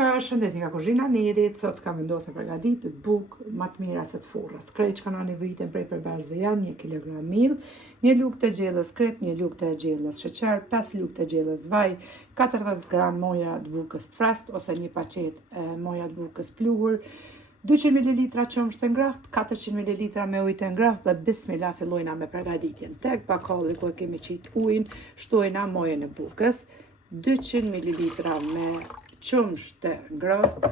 Përshëndetje nga kuzhina Nerit, sot kam vendosur përgatit bukë më të mira se të furrës. Krejt që kanë nevojën prej përbarzve janë 1 kg miell, 1 lugë të gjellës krep, 1 lugë të gjellës sheqer, 5 lugë të gjellës vaj, 40 gram moja të bukës të freskët ose një paqet moja të bukës pluhur, 200 ml qumësht të ngrahtë, 400 ml me ujë të ngrahtë dhe bismillah fillojna me përgatitjen. Tek bakalli ku kemi qit ujin, shtojna mojën e bukës, 200 ml me qumësht të ngrahtë,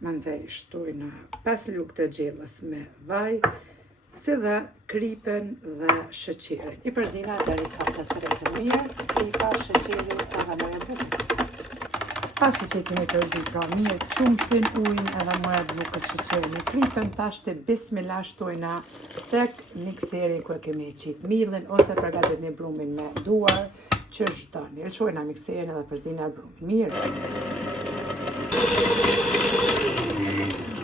mandej shtojna 5 lugë të gjellës me vaj, si dhe kripen dhe sheqerin. I përzina derisa të tërheqet mirë, kripa, sheqeri edhe moja e bukës. Pasi që kemi përzit pra mirë qumshtin, ujin edhe moja e bukës, sheqerin e kripen, tashti bismillah shtojna tek mikseri ku e kemi qit millin ose përgatitni brumin me duar, që shtoni. Lëshojna mikserin edhe përzina brumin mirë.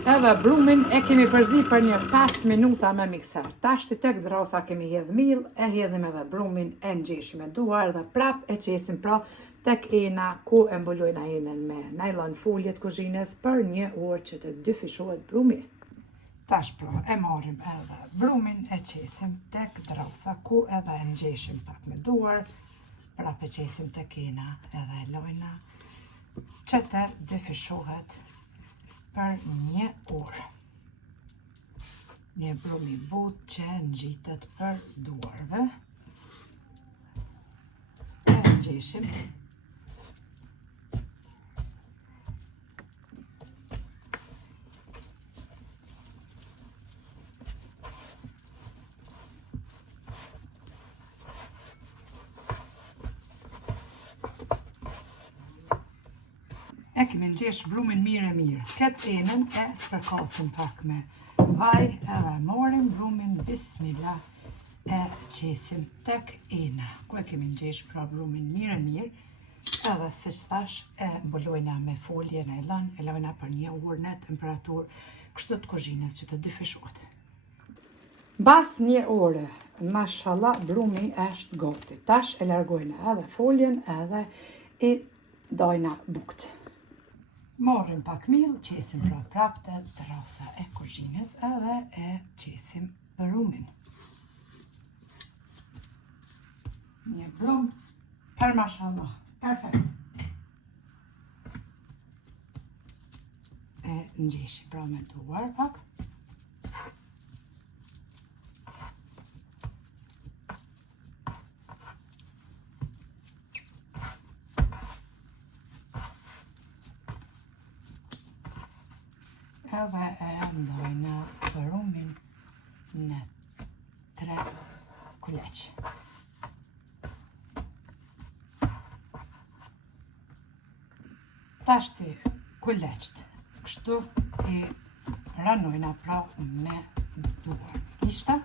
Edhe brumin e kemi përzi për një 5 minuta me mikser. Tashti tek drasa kemi hedh miell, e hedhim edhe brumin, e ngjeshim me duar dhe prap e qesim pra tek ena ku e mbulojna enën me nylon folje të kuzhinës për 1 orë që të dyfishohet brumi. Tash pra e marrim edhe brumin, e qesim tek drasa ku edhe e ngjeshim pak me duar, prap e qesim tek ena edhe e lojna që të dyfishohet për 1 orë. Një brum i butë që ngjitet për duarve. E ngjeshim. E kemi ngjesh brumin mirë. Këtë enën e spërkatim pak me vaj edhe morim brumin bismillah e qesim tek ena. Ku e kemi ngjesh pra brumin mirë, edhe si që thash e mbulojna me folje nylon, e lojna për 1 orë në temperaturë kështu të kuzhinës që të dyfishohet. Bas 1 ore, mashallah, brumi është gati. Tash e largojna edhe foljen edhe i dajna bukt. Marrim pak miell, qesim pra prap të drasa e kuzhinës edhe e qesim brumin. Një brum për mashallah, perfekt. E ngjeshim pra me duar pak. Edhe e ndajna brumin në 3 kuleq. Tashti kuleqt, kështu i ranojna pra me duar. Gishta.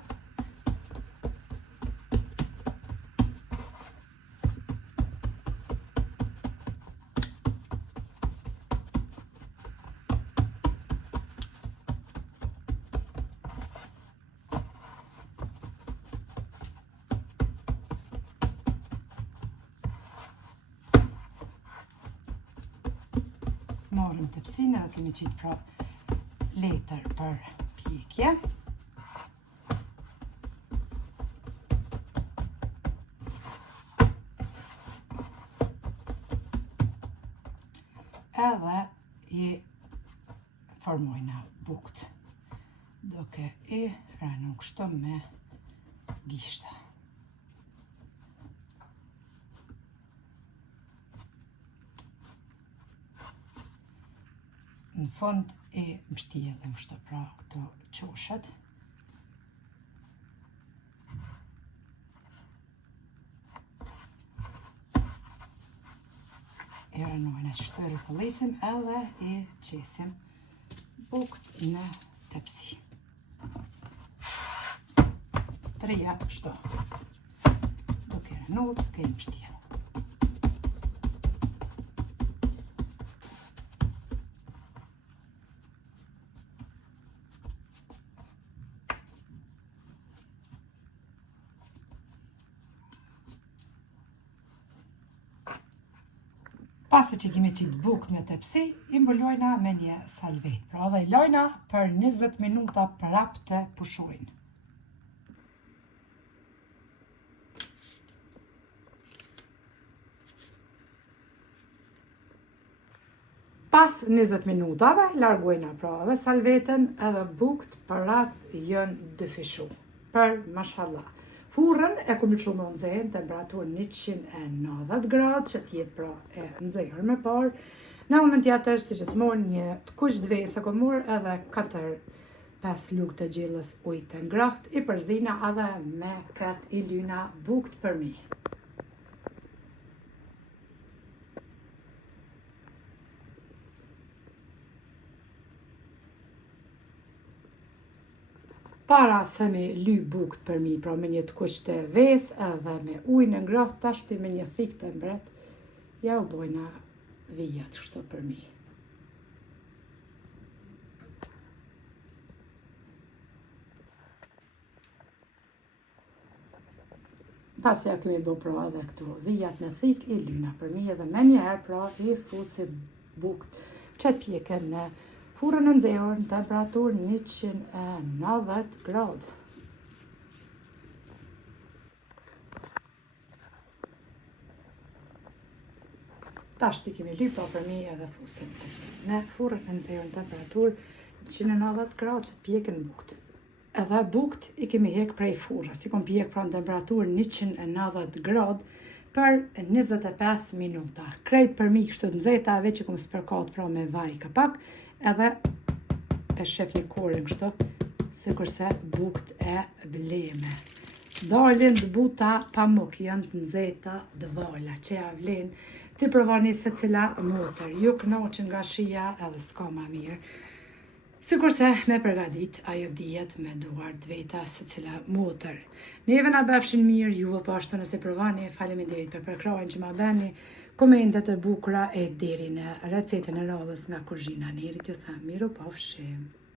Marrim tepsinë edhe kemi qit pra letër për pjekje. Edhe i formojna bukt, duke i ranu kështu me gishta. Në fund e mbështjellim kështu pra këto qoshet. E ranojna që shtë ripëllisim edhe e qesim bukt në tepsi. 3 kështu. Duke ranu, duke i mbështjell. Pasi që kemi qitë bukë në tepsi, i mbulojna me një salvet. Pra dhe i lojna për 20 minuta prap të pushojnë. Pas 20 minutave, largojna pra dhe salveten edhe bukët prap jënë dëfishu. Për mashallah. Furrën e kom lëshu me nxehën, temperaturë 190 gradë, që tjetë pra e nxehër me parë. Në unën tjetër, si që të morë një të kush dvese, kom morë edhe 4-5 lugë të gjellës ujë të ngrohtë, i përzina edhe me këtë i lyna bukët për mi. Para se me ly bukët për mi, pra me një të kush të ves edhe me ujë në ngrohtë, tashti me një thikë të mbret, ja u bojna vijat kështu për mi. Pas ja kemi bo pra edhe këtu vijat në thikë, i lyna për mi edhe me njëherë pra i fusi bukët që pjeken në furrën e nxehur në temperaturë 190 gradë. Tashti kemi ly pra për mi edhe fusim në furrën e nxehur në temperaturë 190 gradë që pjekën bukët. Edhe bukët i kemi hek prej furrës, i kom pjek pra në temperaturë 190 gradë për 25 minuta. Krejt për mi kështu të nxehta veç që kom spërkat pra me vaj kapak, edhe e shef një korën kështu, se kurse bukët e bleme. Dalin të buta pamuk, janë të nxehta dëvala, që ja vlen të provani se cila motër, ju knoqën nga shia edhe s'ka ma mirë. Sikurse me përgadit, ajo dijet me duar të veta se cila motër. Neve na befshin mirë, juve po ashtu nëse provani, faleminderit për përkrajnë që ma beni, komentet e bukura e deri në recetën e radhës nga kuzhina. Njerit ju them, miru pafshim.